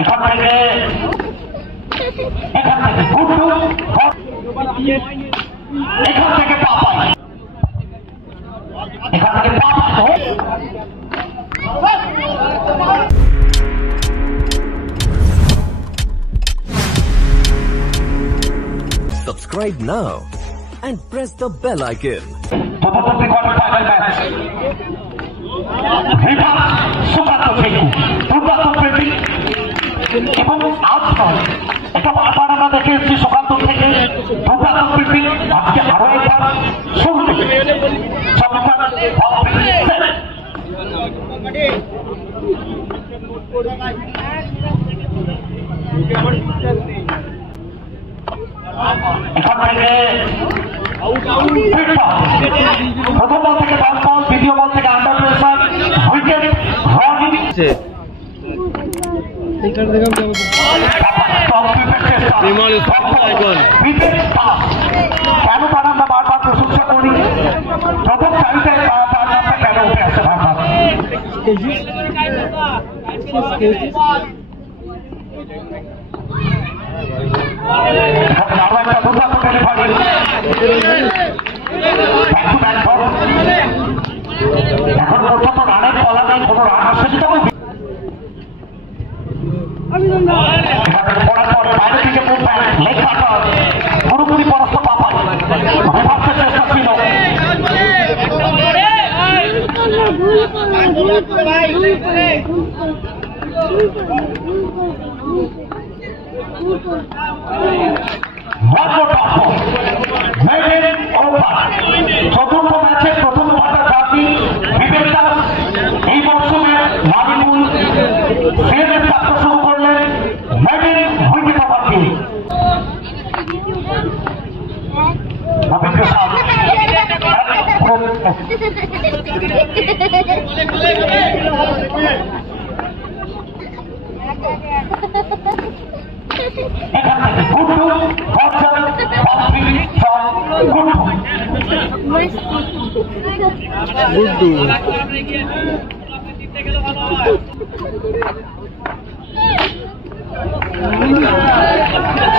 এখান থেকে গুড্ডু, এখান থেকে পাপাই, এখান থেকে Papai. Subscribe now and press the bell icon. পরবর্তী quarter final match reverse Sukanta Feku দুর্দান্ত ফিল্ডিং এবং আউট নয়। এটা বারবার আমরা দেখে এসেছি সুকান্ত থেকে দুর্দান্ত ফিল্ডিং। আজকে আরো একবার শুরুতে চমৎকার এখান থেকে প্রথম বল থেকে 10 বল, দ্বিতীয় বল থেকে আন্ডার প্রেসার উইকেট কেন তার আমরা বারবার প্রশংসা করি, প্রথম চাইতে তার নামটা কেন উঠে আসছে বারবার। আরো একটা দুর্দান্ত ডেলিভারি, এখন পর্যন্ত রানের বলা নেই, কোন রান আসেনি। তবে পড়ার পরে বাইরে থেকে লেখা পুরোপুরি পরাস্ত পাপাই রিভার্সের চেষ্টা ছিল। চতুর্থ ম্যাচে প্রথম পাতা জাতি বিবেক দাস এই মৌসুমে নাবিমুল সিএমের যাত্রা শুরু করলেন মেডেন উইকেট ওভার দিয়ে। এখান থেকে গুড্ডু বর্জন বাউন্ডারি ফ্রম গুড্ডু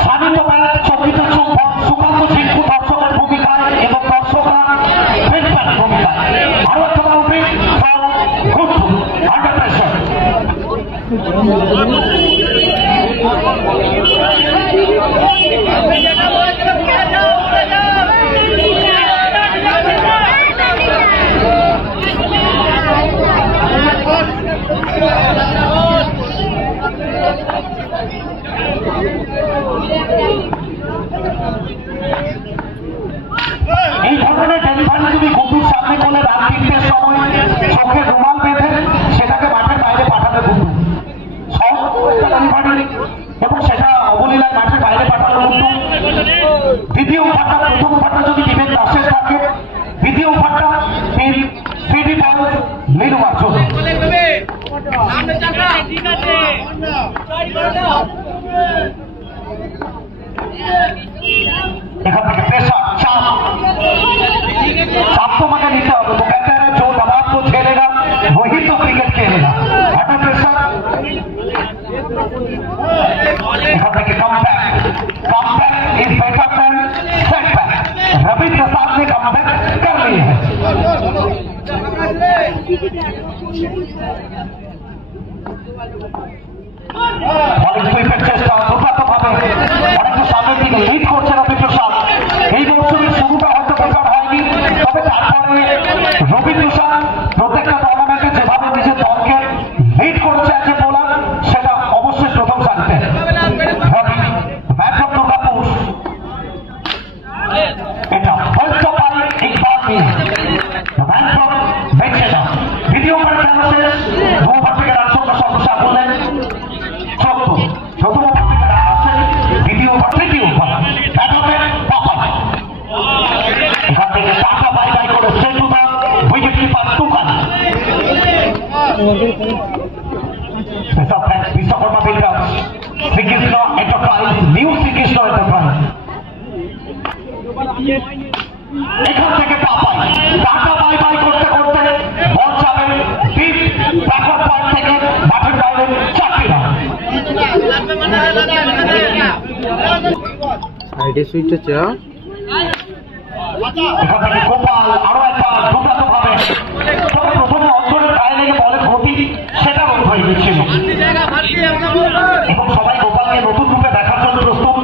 স্বাধীন ম্যাচ চব্বিশ সুকান্ত সিংহু দর্শকের ভূমিকায় এবং দর্শকরা ব্যাটসম্যানের ভূমিকায়। আরো একটা boundary from Guddu under pressure. এই ধরনের ডেলিভারি যদি গুড্ডুর সামনে করলে রাত 3টের সময় চোখে রুমাল বেঁধে সেটাকে মাঠের বাইরে পাঠাবে গুড্ডু। ডেলিভারি এবং সেটা অবলীলায় মাঠের বাইরে পাঠাবে গুড্ডু। দ্বিতীয় ওভারটা প্রথম ওভারটা যদি বিবেক দাসের থাকে, দ্বিতীয় ওভারটা ফিডি বল নির্মাণ চলবে। এখান থেকে প্রেসার চাপ তোমাকে নিতে হবে। वो कहते हैं जो नवाब को खेलेगा वही तो क्रिकेट खेलेगा। अंडर प्रेशर एखान থেকে comeback is better than setback. Ravi Prasad ने कमबैक कर ली है। বলিং সুইপের চেষ্টা দুর্দান্তভাবে অনেকটা সামনের দিকে লিড করছে রবি প্রসাদ। এই মৌসুমের শুরুটা হয়তো বেকার হয়নি, তবে তারপরে রবি প্রসাদ প্রত্যেকটা টুর্নামেন্টে যেভাবে নিজের দলকে লিড করছে আছে বোলার, সেটা অবশ্যই প্রথম সারিতে। রবি ম্যাচ অফ দুর্গাপুর, এটা first of I Iqbal Mia match of বেঁচে না। দ্বিতীয় ওভার খেলা শেষ, 2 ওভার থেকে রান সংখ্যা সর্বশেষ বললেন 14। প্রথম ওভার থেকে রান আসছে, দ্বিতীয় ওভার তৃতীয় ওভার ব্যাট হবে পাপাই। এখান থেকে টাকা বাই বাই করে সেতুদা উইকেট কিপার তুকান। Vishwakarma builder Shrikrishna enterprise, new Shrikrishna enterprise. এখান থেকে পাপাই টাকা বাই বাই করতে করতে বল যাবে ডিপ ব্যাকওয়ার্ড পয়েন্ট থেকে মাঠের বাইরে 4টি আইডি সুইচ হচ্ছে এখান থেকে গোপাল আরো একবার দুর্দান্ত ভাবে তবে প্রথমে অঞ্চলের গায়ে লেগে বলের গতি সেটা রোধ হয়ে গেছিল এবং সবাই গোপালকে নতুন রূপে দেখার জন্য প্রস্তুত।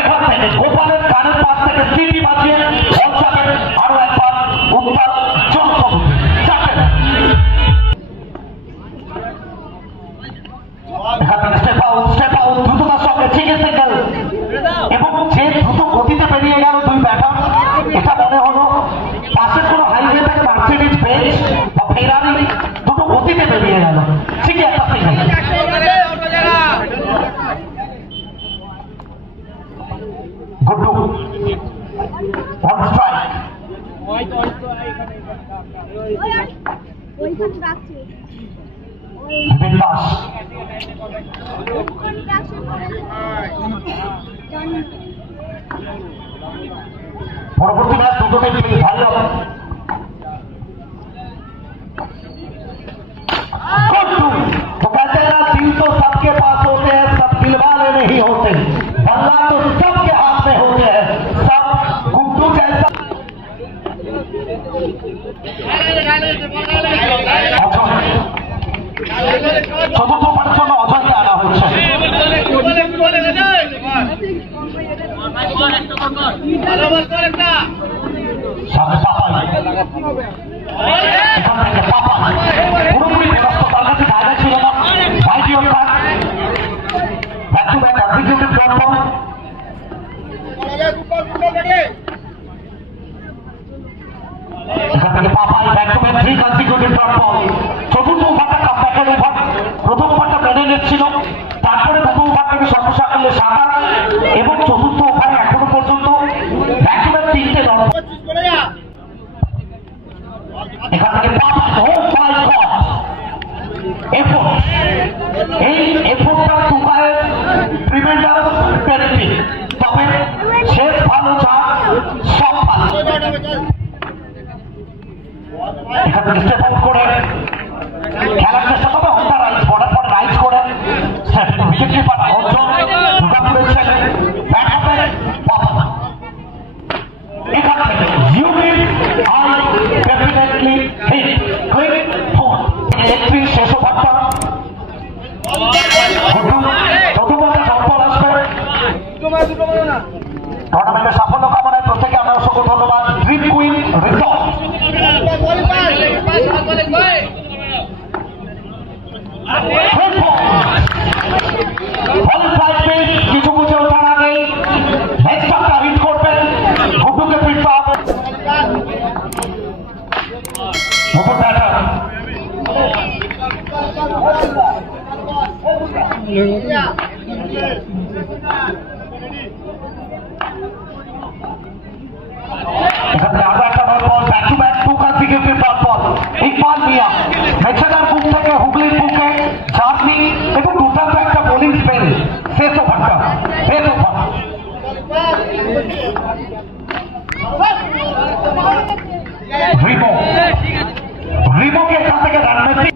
এখান থেকে গোপালের গানের পাশ থেকে সিটি বাজিয়ে অঞ্চলের আরো একবার উত্তাল চলছে দ্রুততার সঙ্গে চিকেন সিঙ্গেল এবং যে দ্রুত গতিতে বেরিয়ে গেল দুই ব্যাটার, এটা মনে হলো পাশের কোনো হাইওয়ে থেকে মার্সিডিজ বেঞ্জ বা ফেরারি দুটো গতিতে বেরিয়ে গেল। ঠিকই একটা সিঙ্গেল। Guddu on strike. বিন্দাস পরবর্তী ম্যাচ দুটোতে প্লিজ ভালো। तो कहते हैं ना दिल तो सबके पास होते हैं, सब दिल वाले नहीं होते, बल्ला तो सबके हाथ में होते हैं, सब गुड्डू जैसा। চতুর্থ ওভারের জন্য অজয়কে আনা হচ্ছে। সামনে পাপাই, এখান থেকে পাপাই পুরোপুরি ব্যস্ত, তার কাছে জায়গা ছিল না। ভাইজি ওখান back to back executive drop ball. এখান থেকে Papai back to back 3 consecutive drop ball. চতুর্থ ওভারটা কাপব্যাকের ওভার, প্রথম ওভারটা মেনে নিচ্ছিল, তারপরে দুটো ওভার থেকে সর্বশেষ করলে 27 এবং চতুর্থ ওভারে এখনো পর্যন্ত ব্যাক টু ব্যাক 3টে ড্রপ। এখান থেকে পাপাই এফোর্ট, এই এফোর্টটা দুবাই প্রিভেন্টার পেরেন্টি, তবে শেষ ভালো যা সব ভালো। এখান থেকে স্টেপ আউট করে খেলার চেষ্টা করবে অন্ডার রাইজ, বর্ডার পরে রাইজ করে উইকেট কিপার অর্জন করেছেন ব্যাট হবে পাপা। এখান থেকে unit I definitely hit click four. Electric শেষ ওভারটা প্রথমত জম্পল আসবে। টুর্নামেন্টের সাফল্য কামনায় প্রত্যেকে আমরা অসংখ্য ধন্যবাদ। ড্রিম কুইন রিসর্ট কিছু বুঝে ওঠার আগেই নেক্সটটা হিট করবেন, গুড্ডুকে ফিরতে হবে। ওপর ব্যাটার এখানে আরো একটা dot ball, back to back 2 consecutive dot ball. Iqbal Mia মেছেদার বুক থেকে হুগলির বুকে জার্নি এবং দুর্দান্ত একটা বোলিং স্পেল। শেষ ওভারটা শেষ ওভার। রিমোকে এখান থেকে রান মেসি